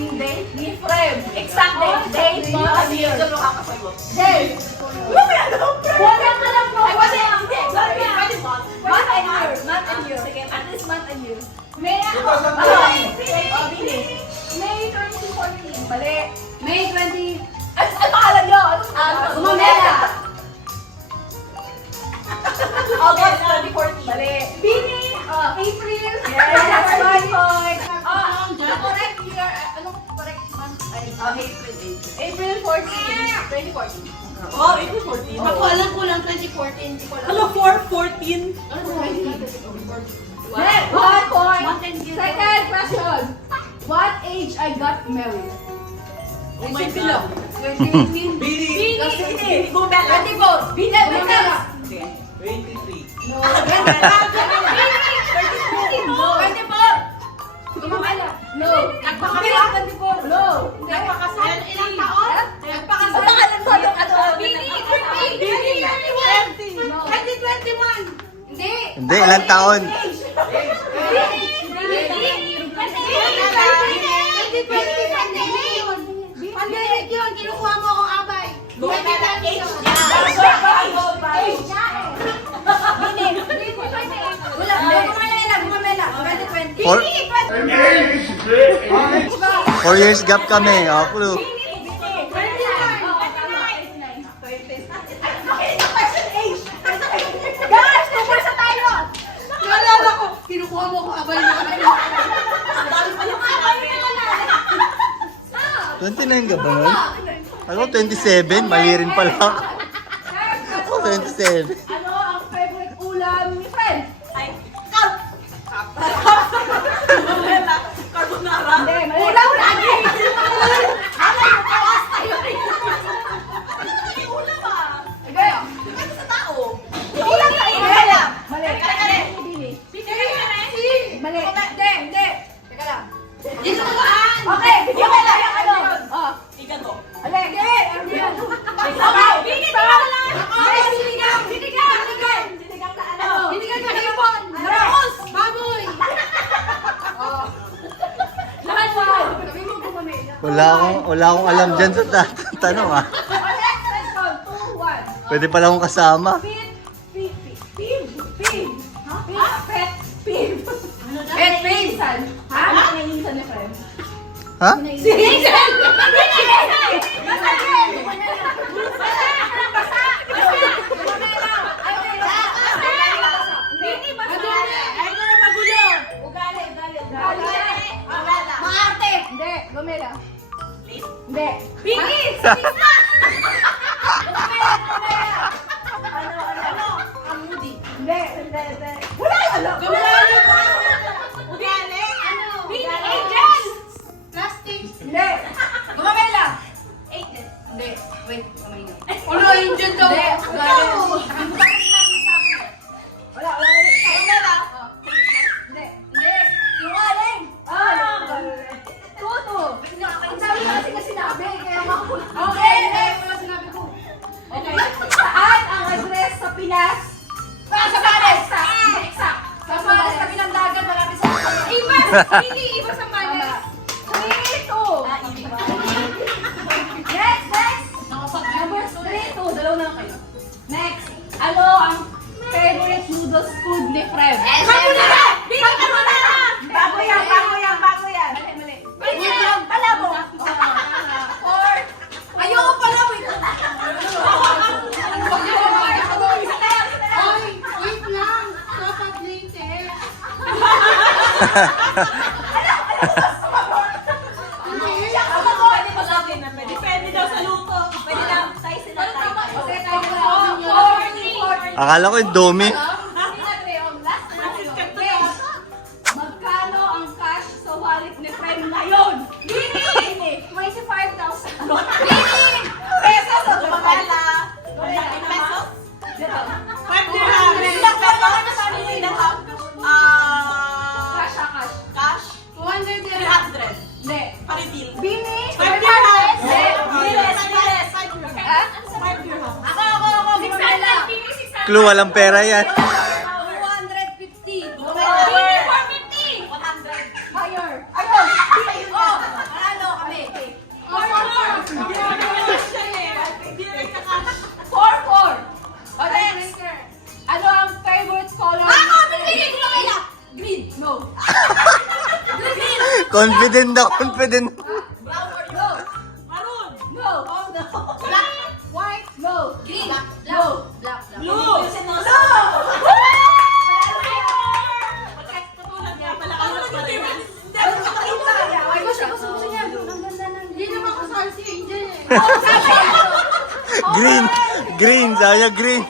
naming date ni Frem. Exact date. Date, month, and year. Date. Wala ka lang po. Month and year. Month and year. Sige, at least month and year. May May 2014. Mali. May 20... Ano pangalan nyo? Gumamela. August 2014. Mali. Bini. April. Yes. That's 1 point. The correct year. Anong correct month? April 14. 2014. Oh, April 14. Ako alam ko lang 2014. Ano, 4-14? Next, 1 point. Second question. What age I got married? Oh my God. 2018. Bini! Bini! Go back. 24. Bini! 23. No. 24. Gumamela. No. Nagpakasal. 24. No. Nagpakasal. Ilang taon? Nagpakasal. Pangalan ko yung ano. Bini! Bini! 2021. Hindi. Hindi, ilang taon? Pandemic yun, kinukuha mo akong abay. Gumamela age niya. Age niya eh. Bini! Wala. Gumamela. 2020. 4 years gap kami. Oh, clue. Guys, tungkol sa tayo! Naalala ko, kinukuha mo akong abay mo. Ang dami pa yung sinabi. 29 ka ba nun? Ako 27, mali rin pala. Ako 27. Ano ang favorite ulam ni friend? Ay, kap! Gumamela, carbonara. Hindi, mali. Ulam lagi! Hindi ulam ah. Sige. Depende sa tao. Ulam sa inyo. Mali. Kare. Bili. Mali. Hindi. Teka lang. Dinuguan! Okay, bigyan mo lang yung ano. Oh. Igato. Ale, hindi. Okay, bini ka lang. Sinigang na ano? Binigyan ka hipon! Ramos! Baboy! Lahat mo. Sabi mo gumamela. Wala akong alam dyan sa tanong ah. Next question. 2-1. Pwede pala akong kasama. Pet peeve. Pet peeve. Ha? Ano ang naiinisan ni friend? Ha? Sinisan! Maarte! Hindi, Gomela. Please. Hindi. Bini! Ano? Ang moody. Hindi. Wala yung ano. Ugali? Ano? Bini Angel! Plastic! Hindi. Gomela. Angel. Hindi. Wait, kamay nyo. Ano yung dyan daw? Hindi. Wala. Gumamela. Hindi. Sinungaling. Tuto. Ang sabi ko kasi sinabi. Kaya makapula. Okay. Wala sinabi ko. Okay. Saan ang address sa Pinas? Sa Pares. Sa Pares, sa Pinandagan, malapit sa Ibas! Hindi ibas ang malas! Ito. Next. Number 3 to. Dalaw na lang kayo. Next. Ano ang favorite noodles food ni Fred? Carbonara! Bini carbonara! Bago yan. Mali. Palabok. Or, Ayoko pala! Wait wait lang! Dapat later! Pwede ba sa akin na pwede? Depende daw sa luto. Pwede lang size sila tayo. okay, tayo na. Akala ko yung dumi. Magkano ang cash sa wallet ni Fred ngayon? Bini! 25,000. Pesos o Gumamela. In pesos? Dito. 5 dirham. Ilang pesos? Ilang dirham? Cash. Cash? 200 yan! 300. Hindi. Paritil. Bini! 5 dirham. Hindi. Bilis. 5 dirham. Ha? 5 dirham. Ako. Gumamela. Clue, walang pera yan. 250. Gumamela. 450. 100. Higher. Ayun. Oh. Ano? Confident na confident. Brown or no? Maroon. No. Black. White. No. Green. Black. No. Black. Blue. No. Katulad niya pala ka lang pala yun. Ay, gusto niya. Ang ganda ng Hindi naman kasal si Angel eh. Green. Green. Saya green.